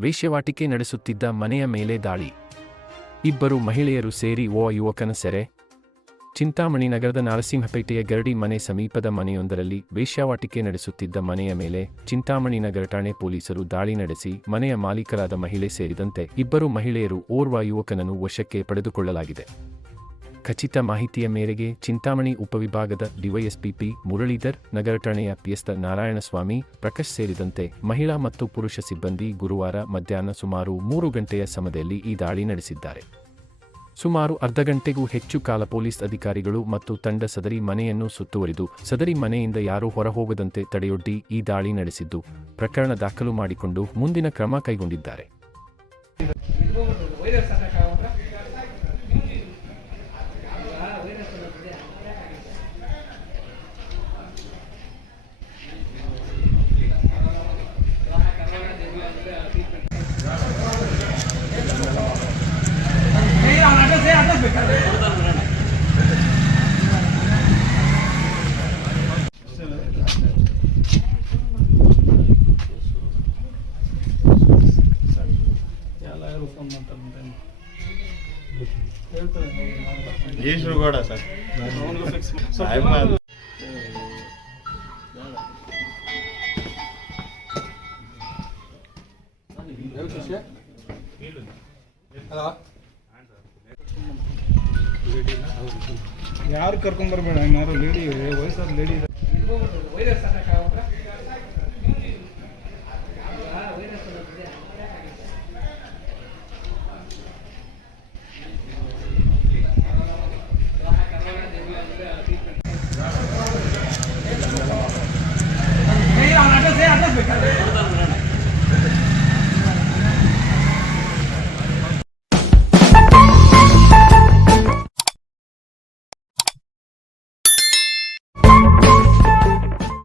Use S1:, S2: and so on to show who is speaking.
S1: ವೇಶ್ಯವಾಟಿಕೆ ನಡೆಸುತ್ತಿದ್ದ ಮನೆಯ ಮೇಲೆ ದಾಳಿ. ಇಬ್ಬರು ಮಹಿಳೆಯರು ಸೇರಿ ಓ ಯುವಕನ ಸೆರೆ. ಚಿಂತಾಮಣಿ ನಗರದ ನರಸಿಂಹಪೇಟೆಯ ಗರಡಿ ಮನೆ ಸಮೀಪದ ಮನೆಯೊಂದರಲ್ಲಿ ವೇಶ್ಯಾವಾಟಿಕೆ ನಡೆಸುತ್ತಿದ್ದ ಮನೆಯ ಮೇಲೆ ಚಿಂತಾಮಣಿ ನಗರ ಠಾಣೆ ಪೊಲೀಸರು ದಾಳಿ ನಡೆಸಿ ಮನೆಯ ಮಾಲೀಕರಾದ ಮಹಿಳೆ ಸೇರಿದಂತೆ ಇಬ್ಬರು ಮಹಿಳೆಯರು ಓರ್ವ ಯುವಕನನ್ನು ವಶಕ್ಕೆ ಪಡೆದುಕೊಳ್ಳಲಾಗಿದೆ. ಖಚಿತ ಮಾಹಿತಿಯ ಮೇರೆಗೆ ಚಿಂತಾಮಣಿ ಉಪವಿಭಾಗದ ಡಿವೈಎಸ್ಪಿಪಿ ಮುರಳೀಧರ್, ನಗರ ಠಾಣೆಯ ಪಿಎಸ್ತ ನಾರಾಯಣಸ್ವಾಮಿ, ಪ್ರಕಾಶ್ ಸೇರಿದಂತೆ ಮಹಿಳಾ ಮತ್ತು ಪುರುಷ ಸಿಬ್ಬಂದಿ ಗುರುವಾರ ಮಧ್ಯಾಹ್ನ ಸುಮಾರು ಮೂರು ಗಂಟೆಯ ಸಮಯದಲ್ಲಿ ಈ ದಾಳಿ ನಡೆಸಿದ್ದಾರೆ. ಸುಮಾರು ಅರ್ಧ ಗಂಟೆಗೂ ಹೆಚ್ಚು ಕಾಲ ಪೊಲೀಸ್ ಅಧಿಕಾರಿಗಳು ಮತ್ತು ತಂಡ ಸದರಿ ಮನೆಯನ್ನು ಸುತ್ತುವರಿದು, ಸದರಿ ಮನೆಯಿಂದ ಯಾರೂ ಹೊರಹೋಗದಂತೆ ತಡೆಯೊಡ್ಡಿ ಈ ದಾಳಿ ನಡೆಸಿದ್ದು, ಪ್ರಕರಣ ದಾಖಲು ಮಾಡಿಕೊಂಡು ಮುಂದಿನ ಕ್ರಮ ಕೈಗೊಂಡಿದ್ದಾರೆ.
S2: ಎಲ್ಲರೂ ಫೋನ್ ಮಾಡ್ತಾರೆ
S3: ಸರ್
S2: ಯಾರು ಯಾರು ಲೇಡಿ ವಯಸ್ಸಾದ ಲೇಡಿ